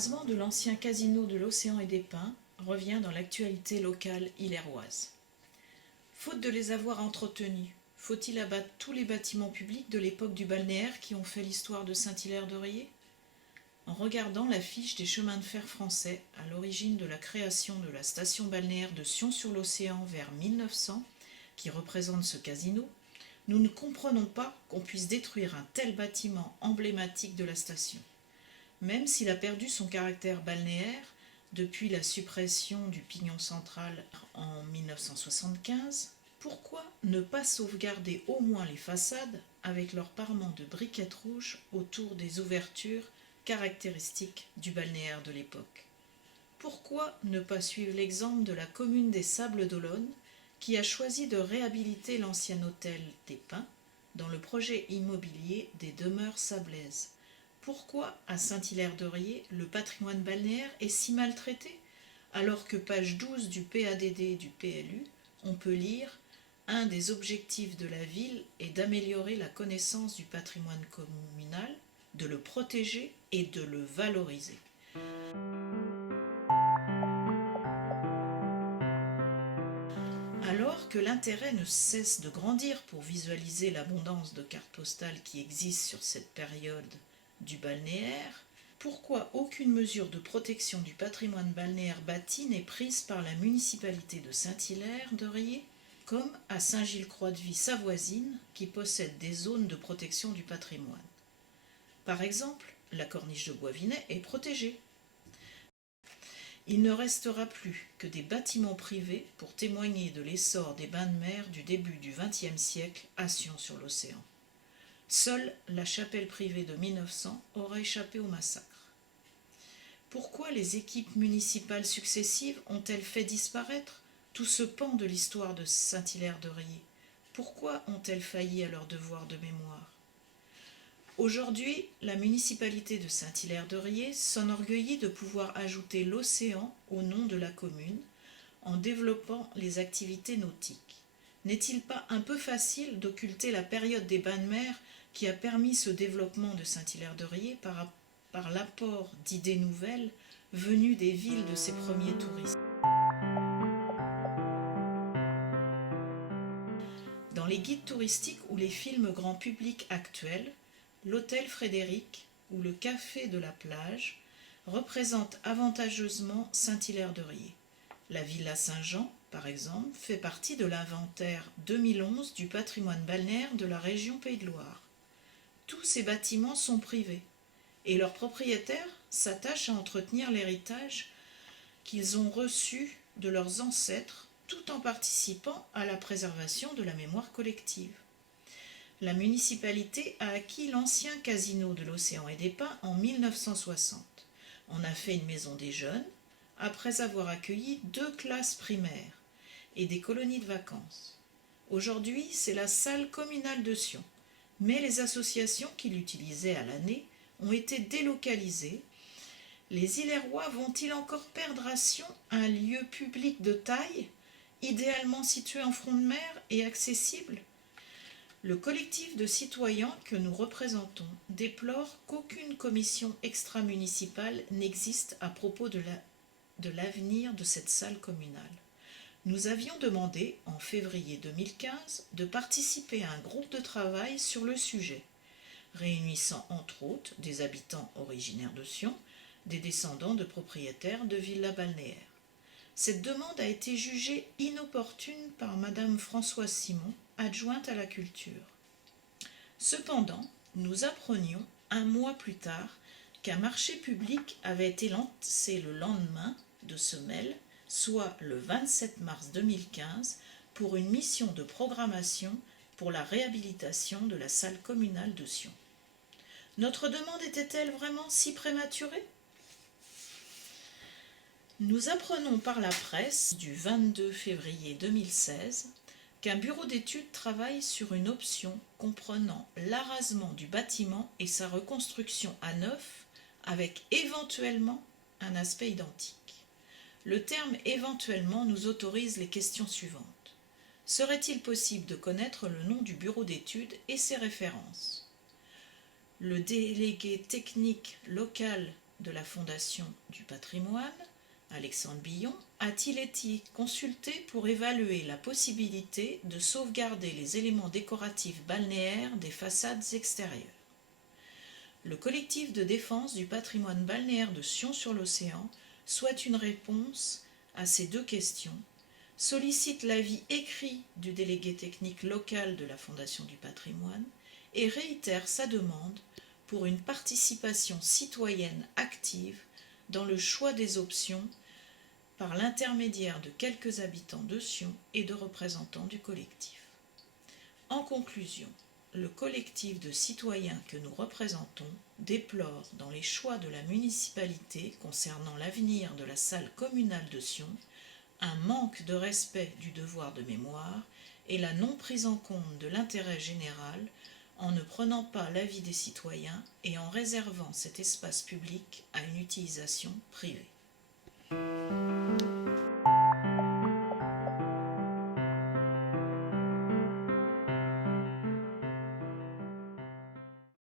rasement de l'ancien casino de l'Océan et des Pins revient dans l'actualité locale iléroise. Faute de les avoir entretenus, faut-il abattre tous les bâtiments publics de l'époque du balnéaire qui ont fait l'histoire de Saint-Hilaire-de-Riez ? En regardant l'affiche des chemins de fer français à l'origine de la création de la station balnéaire de Sion-sur-l'Océan vers 1900, qui représente ce casino, nous ne comprenons pas qu'on puisse détruire un tel bâtiment emblématique de la station. Même s'il a perdu son caractère balnéaire depuis la suppression du pignon central en 1975, pourquoi ne pas sauvegarder au moins les façades avec leurs parements de briquettes rouges autour des ouvertures caractéristiques du balnéaire de l'époque ? Pourquoi ne pas suivre l'exemple de la commune des Sables-d'Olonne qui a choisi de réhabiliter l'ancien hôtel des Pins dans le projet immobilier des demeures sablaises ? Pourquoi, à Saint-Hilaire-de-Riez, le patrimoine balnéaire est si maltraité, alors que page 12 du PADD du PLU, on peut lire « Un des objectifs de la ville est d'améliorer la connaissance du patrimoine communal, de le protéger et de le valoriser. » Alors que l'intérêt ne cesse de grandir pour visualiser l'abondance de cartes postales qui existent sur cette période du balnéaire, pourquoi aucune mesure de protection du patrimoine balnéaire bâti n'est prise par la municipalité de Saint-Hilaire-de-Riez, comme à Saint-Gilles-Croix-de-Vie sa voisine, qui possède des zones de protection du patrimoine. Par exemple, la corniche de Boisvinet est protégée. Il ne restera plus que des bâtiments privés pour témoigner de l'essor des bains de mer du début du XXe siècle à Sion-sur-l'Océan. Seule la chapelle privée de 1900 aura échappé au massacre. Pourquoi les équipes municipales successives ont-elles fait disparaître tout ce pan de l'histoire de Saint-Hilaire-de-Riez ? Pourquoi ont-elles failli à leur devoir de mémoire ? Aujourd'hui, la municipalité de Saint-Hilaire-de-Riez s'enorgueillit de pouvoir ajouter l'océan au nom de la commune en développant les activités nautiques. N'est-il pas un peu facile d'occulter la période des bains de mer qui a permis ce développement de Saint-Hilaire-de-Riez par l'apport d'idées nouvelles venues des villes de ses premiers touristes. Dans les guides touristiques ou les films grand public actuels, l'hôtel Frédéric ou le café de la plage représentent avantageusement Saint-Hilaire-de-Riez. La Villa Saint-Jean, par exemple, fait partie de l'inventaire 2011 du patrimoine balnéaire de la région Pays de Loire. Tous ces bâtiments sont privés et leurs propriétaires s'attachent à entretenir l'héritage qu'ils ont reçu de leurs ancêtres tout en participant à la préservation de la mémoire collective. La municipalité a acquis l'ancien casino de l'Océan et des Pins en 1960. On a fait une maison des jeunes après avoir accueilli 2 classes primaires et des colonies de vacances. Aujourd'hui, c'est la salle communale de Sion. Mais les associations qui l'utilisaient à l'année ont été délocalisées. Les Ilérois vont-ils encore perdre à Sion un lieu public de taille, idéalement situé en front de mer et accessible ? Le collectif de citoyens que nous représentons déplore qu'aucune commission extra-municipale n'existe à propos de l'avenir de cette salle communale. Nous avions demandé, en février 2015, de participer à un groupe de travail sur le sujet, réunissant entre autres des habitants originaires de Sion, des descendants de propriétaires de villas balnéaires. Cette demande a été jugée inopportune par Madame Françoise Simon, adjointe à la culture. Cependant, nous apprenions, un mois plus tard, qu'un marché public avait été lancé le lendemain de ce mail, soit le 27 mars 2015, pour une mission de programmation pour la réhabilitation de la salle communale de Sion. Notre demande était-elle vraiment si prématurée ? Nous apprenons par la presse du 22 février 2016 qu'un bureau d'études travaille sur une option comprenant l'arasement du bâtiment et sa reconstruction à neuf avec éventuellement un aspect identique. Le terme « éventuellement » nous autorise les questions suivantes. Serait-il possible de connaître le nom du bureau d'études et ses références ? Le délégué technique local de la Fondation du patrimoine, Alexandre Billon, a-t-il été consulté pour évaluer la possibilité de sauvegarder les éléments décoratifs balnéaires des façades extérieures. Le collectif de défense du patrimoine balnéaire de Sion-sur-l'Océan souhaite une réponse à ces deux questions, sollicite l'avis écrit du délégué technique local de la Fondation du patrimoine et réitère sa demande pour une participation citoyenne active dans le choix des options par l'intermédiaire de quelques habitants de Sion et de représentants du collectif. En conclusion, le collectif de citoyens que nous représentons déplore dans les choix de la municipalité concernant l'avenir de la salle communale de Sion un manque de respect du devoir de mémoire et la non prise en compte de l'intérêt général en ne prenant pas l'avis des citoyens et en réservant cet espace public à une utilisation privée.